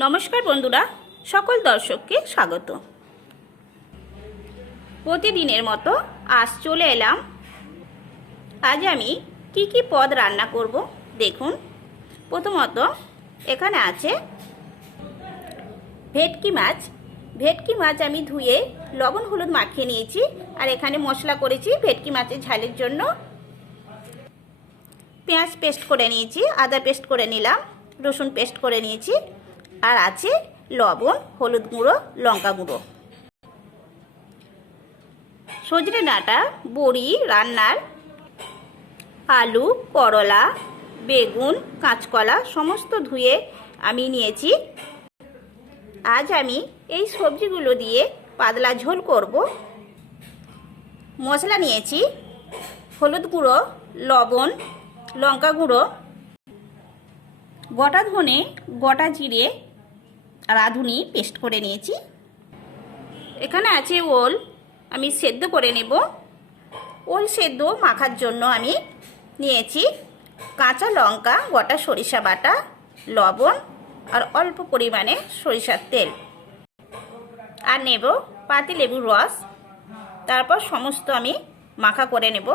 নমস্কার বন্ধুরা, সকল দর্শককে স্বাগত। প্রতিদিনের মতো আজ চলে এলাম। আজ আমি কি পদ রান্না করব দেখুন। প্রথমত এখানে আছে ভেটকি মাছ। ভেটকি মাছ আমি ধুয়ে লবণ হলুদ মাখিয়ে নিয়েছি। আর এখানে মশলা করেছি ভেটকি মাছের ঝালের জন্য। পেঁয়াজ পেস্ট করে নিয়েছি, আদা পেস্ট করে নিলাম, রসুন পেস্ট করে নিয়েছি। আর আছে লবণ, হলুদ গুঁড়ো, লঙ্কা গুঁড়ো। সজনে ডাঁটা, বড়ি রান্নার, আলু, করলা, বেগুন, কাঁচকলা সমস্ত ধুয়ে আমি নিয়েছি। আজ আমি এই সবজিগুলো দিয়ে পাতলা ঝোল করব। মশলা নিয়েছি হলুদ গুঁড়ো, লবণ, লঙ্কা গুঁড়ো, গোটা ধনে, গোটা জিরে, রাঁধুনি পেস্ট করে নিয়েছি। এখানে আছে ওল, আমি সেদ্ধ করে নেব। ওল সেদ্ধ মাখার জন্য আমি নিয়েছি কাঁচা লঙ্কা, গোটা সরিষা বাটা, লবণ আর অল্প পরিমাণে সরিষার তেল। আর নেব পাতিলেবুর রস। তারপর সমস্ত আমি মাখা করে নেব।